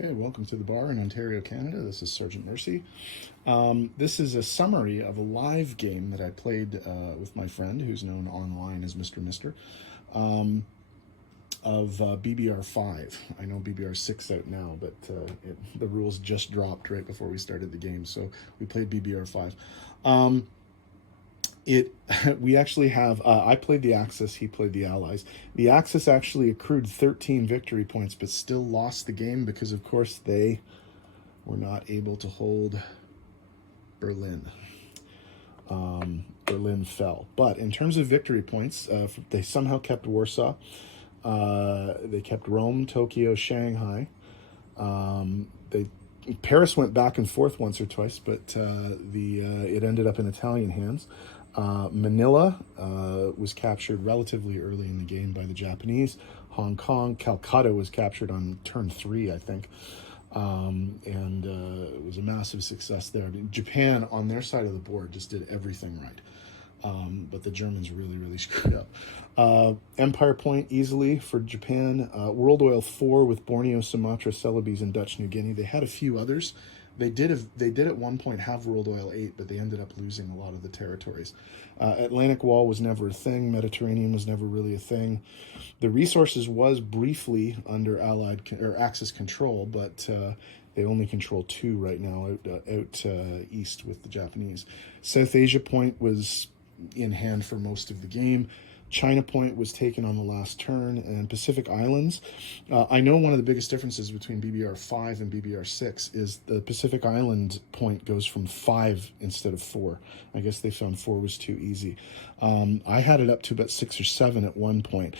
Okay, welcome to the bar in Ontario, Canada. This is Sergeant Mercy. This is a summary of a live game that I played with my friend, who's known online as Mr. Mister, of BBR 5. I know BBR 6 out now, but the rules just dropped right before we started the game, so we played BBR 5. We actually have, I played the Axis, he played the Allies. The Axis actually accrued 13 victory points, but still lost the game because, of course, they were not able to hold Berlin. Berlin fell. But in terms of victory points, they somehow kept Warsaw. They kept Rome, Tokyo, Shanghai. Paris went back and forth once or twice, but it ended up in Italian hands. Manila was captured relatively early in the game by the Japanese. Hong Kong, Calcutta was captured on turn 3, I think. It was a massive success there. Japan, on their side of the board, just did everything right. But the Germans really screwed up. Empire Point easily for Japan. World Oil 4 with Borneo, Sumatra, Celebes, and Dutch New Guinea. They had a few others. They did at one point have World Oil 8, but they ended up losing a lot of the territories. Atlantic Wall was never a thing. Mediterranean was never really a thing. The resources was briefly under Allied or Axis control, but they only control 2 right now out east with the Japanese. South Asia Point was in hand for most of the game. China Point was taken on the last turn, and Pacific Islands. I know one of the biggest differences between BBR 5 and BBR 6 is the Pacific Island point goes from 5 instead of 4. I guess they found 4 was too easy. I had it up to about 6 or 7 at one point.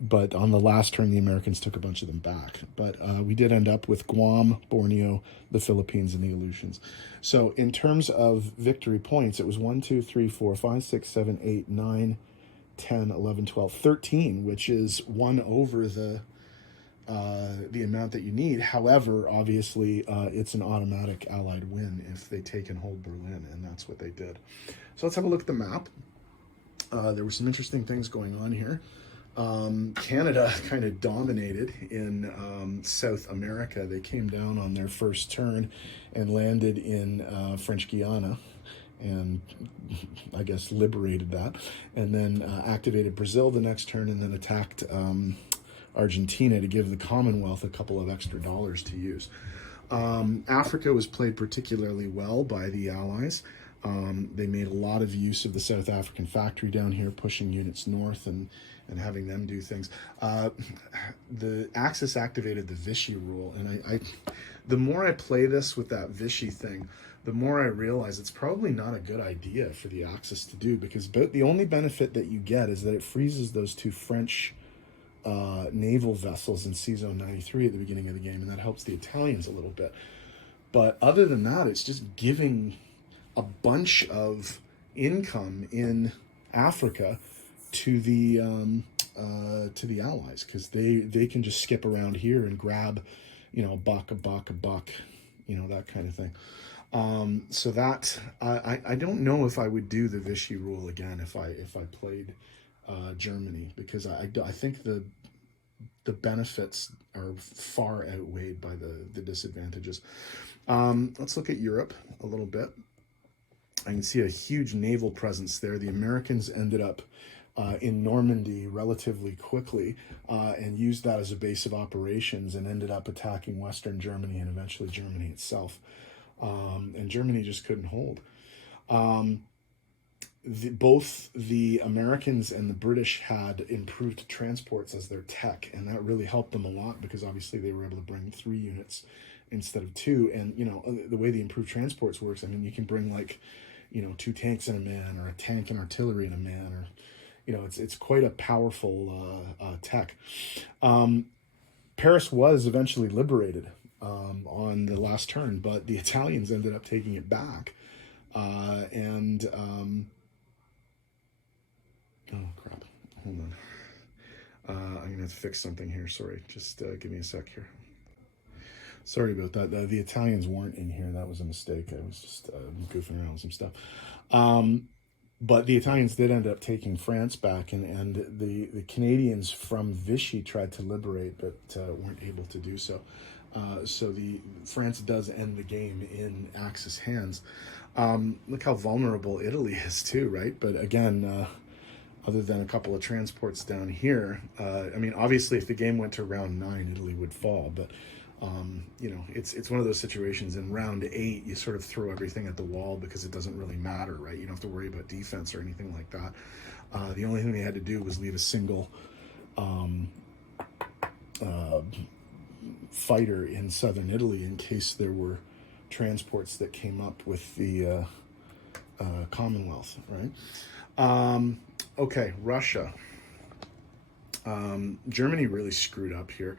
But on the last turn, the Americans took a bunch of them back. But we did end up with Guam, Borneo, the Philippines, and the Aleutians. So in terms of victory points, it was 1, 2, 3, 4, 5, 6, 7, 8, 9, 10, 11, 12, 13, which is 1 over the amount that you need. However, obviously, it's an automatic Allied win if they take and hold Berlin, and that's what they did. So let's have a look at the map. There were some interesting things going on here. Canada kind of dominated in South America. They came down on their first turn and landed in French Guiana and I guess liberated that, and then activated Brazil the next turn, and then attacked Argentina to give the Commonwealth a couple of extra dollars to use. Africa was played particularly well by the Allies. They made a lot of use of the South African factory down here, pushing units north and having them do things. The Axis activated the Vichy rule, and the more I play this with that Vichy thing, the more I realize it's probably not a good idea for the Axis to do, because the only benefit that you get is that it freezes those 2 French naval vessels in Sea Zone 93 at the beginning of the game, and that helps the Italians a little bit. But other than that, it's just giving a bunch of income in Africa to the Allies, because they can just skip around here and grab, a buck, that kind of thing. So that I don't know if I would do the Vichy rule again if I played Germany, because I think the benefits are far outweighed by the disadvantages. Let's look at Europe a little bit. I can see a huge naval presence there. The Americans ended up in Normandy relatively quickly and used that as a base of operations, and ended up attacking Western Germany and eventually Germany itself. And Germany just couldn't hold. Both the Americans and the British had improved transports as their tech, and that really helped them a lot, because obviously they were able to bring 3 units instead of 2. And, the way the improved transports works, I mean, you can bring 2 tanks and a man, or a tank and artillery and a man, or, it's quite a powerful tech. Paris was eventually liberated on the last turn, but the Italians ended up taking it back. Oh crap, hold on. I'm gonna have to fix something here. Sorry, just give me a sec here. Sorry about that. The Italians weren't in here. That was a mistake. I was just goofing around with some stuff. But the Italians did end up taking France back, and the Canadians from Vichy tried to liberate, but weren't able to do so. So the France does end the game in Axis hands. Look how vulnerable Italy is too, right? But again, other than a couple of transports down here, I mean, obviously, if the game went to round 9, Italy would fall. But you know, it's one of those situations. In round 8, you sort of throw everything at the wall because it doesn't really matter, right? You don't have to worry about defense or anything like that. The only thing they had to do was leave a single fighter in southern Italy in case there were transports that came up with the Commonwealth, right? Okay, Russia. Germany really screwed up here.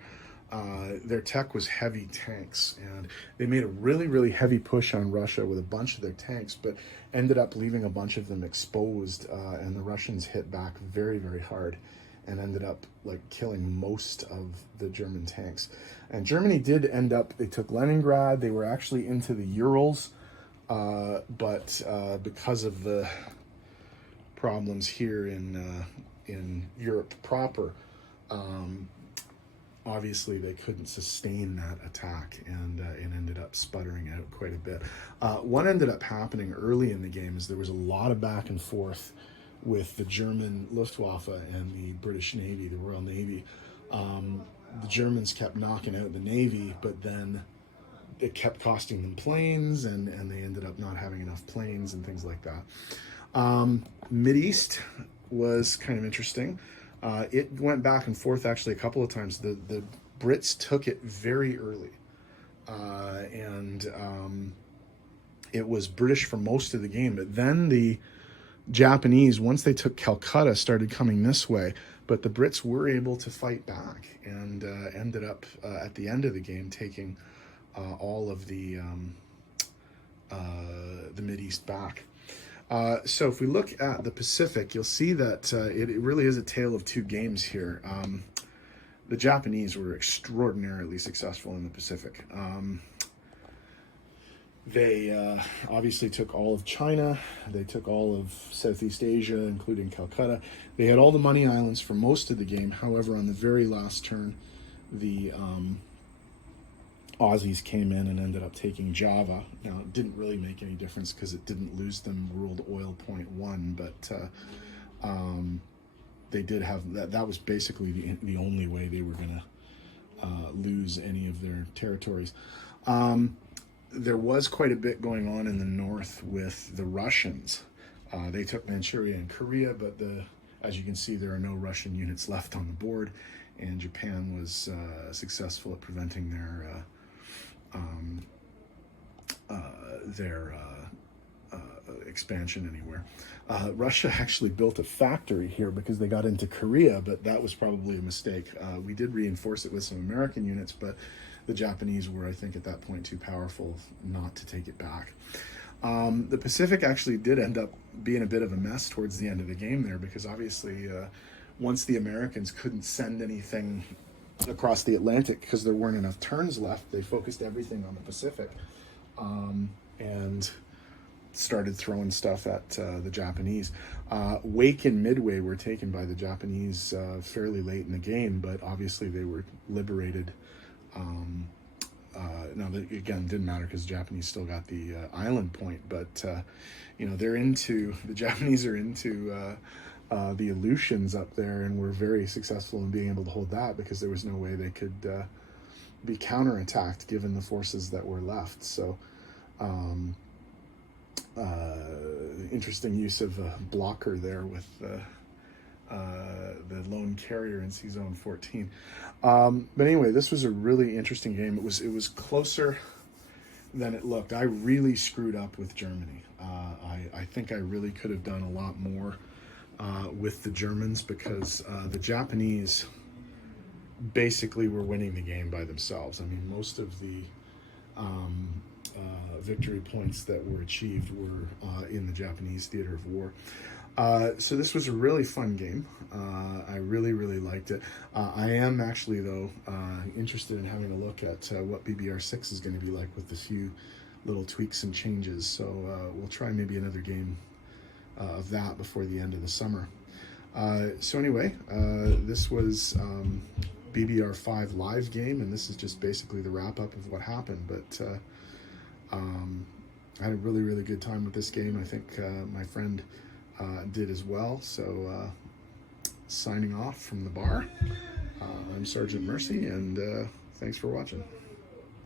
Their tech was heavy tanks, and they made a really, really heavy push on Russia with a bunch of their tanks, but ended up leaving a bunch of them exposed, and the Russians hit back very, very hard and ended up like killing most of the German tanks. And Germany did end up, they took Leningrad, they were actually into the Urals, but because of the problems here in Europe proper, obviously they couldn't sustain that attack, and it ended up sputtering out quite a bit. What ended up happening early in the game is there was a lot of back and forth with the German Luftwaffe and the British Navy, the Royal Navy. The Germans kept knocking out the Navy, but then it kept costing them planes, and they ended up not having enough planes and things like that. Mideast was kind of interesting. It went back and forth actually a couple of times. The Brits took it very early, and it was British for most of the game. But then the Japanese, once they took Calcutta, started coming this way. But the Brits were able to fight back and ended up at the end of the game taking all of the Mideast back. So if we look at the Pacific, you'll see that it really is a tale of two games here. The Japanese were extraordinarily successful in the Pacific. They obviously took all of China. They took all of Southeast Asia, including Calcutta. They had all the Money Islands for most of the game. However, on the very last turn, the Aussies came in and ended up taking Java. Now, it didn't really make any difference because it didn't lose them World Oil .1, but they did have that. That was basically the only way they were going to lose any of their territories. There was quite a bit going on in the north with the Russians. They took Manchuria and Korea, but as you can see, there are no Russian units left on the board, and Japan was successful at preventing their expansion anywhere. Russia actually built a factory here because they got into Korea, but that was probably a mistake. We did reinforce it with some American units, but the Japanese were, I think, at that point too powerful not to take it back. The Pacific actually did end up being a bit of a mess towards the end of the game there, because obviously once the Americans couldn't send anything across the Atlantic because there weren't enough turns left, they focused everything on the Pacific and started throwing stuff at the Japanese. Wake and Midway were taken by the Japanese fairly late in the game, but obviously they were liberated. Now, again, didn't matter because the Japanese still got the island point, but you know, the Japanese are into the Aleutians up there, and were very successful in being able to hold that because there was no way they could be counterattacked given the forces that were left. So interesting use of a blocker there with the lone carrier in Sea Zone 14. But anyway, this was a really interesting game. It was closer than it looked. I really screwed up with Germany. I think I really could have done a lot more with the Germans, because the Japanese basically were winning the game by themselves. I mean, most of the victory points that were achieved were in the Japanese theater of war. So this was a really fun game. I really, really liked it. I am actually, though, interested in having a look at what BBR 6 is going to be like with a few little tweaks and changes. So we'll try maybe another game of that before the end of the summer. So anyway, this was BBR 5 live game, and this is just basically the wrap up of what happened. But I had a really, really good time with this game. I think my friend did as well. So signing off from the bar, I'm Sergeant Mercy, and thanks for watching.